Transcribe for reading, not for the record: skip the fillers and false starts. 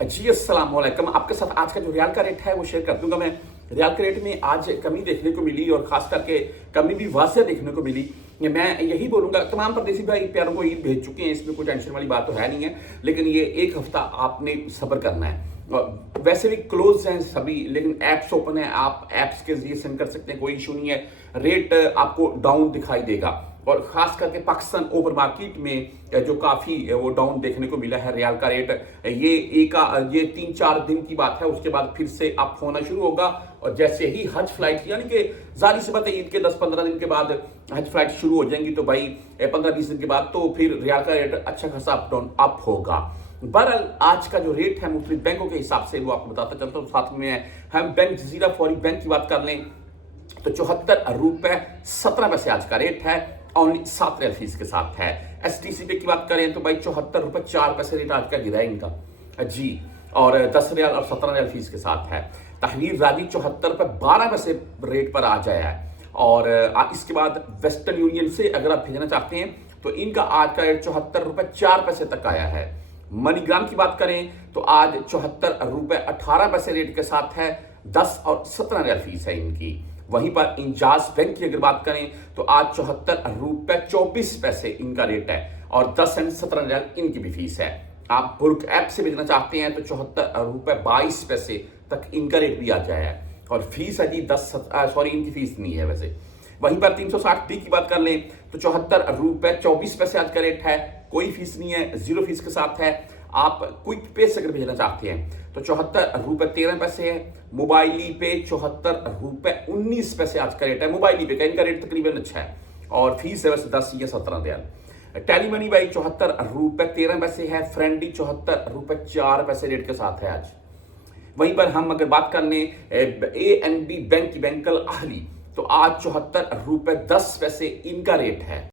जी अस्सलाम वालेकुम। आपके साथ आज का जो रियाल का रेट है वो शेयर कर दूंगा मैं। रियाल के रेट में आज कमी देखने को मिली और खास करके कमी भी वाज़ह देखने को मिली। मैं यही बोलूंगा, तमाम परदेसी भाई प्यारों को ईद भेज चुके हैं, इसमें कोई टेंशन वाली बात तो है नहीं है, लेकिन ये एक हफ्ता आपने सब्र करना है। और वैसे भी क्लोज हैं सभी, लेकिन ऐप्स ओपन है, आप ऐप्स के जरिए सेंड कर सकते हैं, कोई इशू नहीं है। रेट आपको डाउन दिखाई देगा और खास करके पाकिस्तान ओवर मार्केट में जो काफी वो डाउन देखने को मिला है रियाल का रेट। ये 3-4 दिन की बात है, उसके बाद फिर से अप होना शुरू होगा। और जैसे ही हज फ्लाइट, यानी कि जाहिर सी बात है, ईद के 10-15 दिन के बाद हज फ्लाइट शुरू हो जाएंगी, तो भाई 15-20 दिन के बाद तो फिर रियाल का रेट अच्छा खासा अप डाउन अप होगा। बहरहाल आज का जो रेट है मुख्तलिफ बैंकों के हिसाब से वो आपको बताता चलता हूँ। साथ में हम बैंक जजीरा फौरी बैंक की बात कर लें तो 74 रुपए 17 पैसे आज का रेट है, ओनली 7 रियाल फीस के साथ है। STC पे की बात करें तो भाई 74 रुपए 4 पैसे रेट आज का गिरा है इनका जी, और 10 रियाल और 17 रियाल फीस के साथ है। तहवीर राजी 74 रुपए 12 पैसे रेट पर आ जाया है। और इसके बाद वेस्टर्न यूनियन से अगर आप भेजना चाहते हैं तो इनका आज का रेट 74 रुपए 4 पैसे तक आया है। मनीग्राम की बात करें तो आज 74 रुपए 18 पैसे रेट के साथ है, 10 और 17 रियाल फीस है इनकी। वहीं पर इंजाज बैंक की अगर बात करें तो आज 74 रुपए 24 पैसे इनका रेट है और 10 एंड 17 रियाल इनकी भी फीस है। आप बुर्क ऐप से भेजना चाहते हैं तो 74 रुपए 22 पैसे तक इनका रेट भी आ जाए है और फीस है जी इनकी फीस नहीं है वैसे। वहीं पर 360 डी की बात कर लें तो 74 रुपए 24 पैसे आज का रेट है, कोई फीस नहीं है, जीरो फीस के साथ है। आप क्विक पे से अगर भेजना चाहते हैं तो 74 रुपए 13 पैसे है। मोबाइली पे 74 रुपए 19 पैसे आज का रेट है, मोबाइली पे का इनका रेट तकरीबन अच्छा है और फीस है वैसे 10 या 17 रियाल। टेली मनी भाई 74 रुपए 13 पैसे है, फ्रेंडली 74 रुपए 4 पैसे रेट के साथ है आज। वहीं पर हम अगर बात कर लें ANB बैंक की बैंक अल अहली तो आज 74 रुपए 10 पैसे इनका रेट है।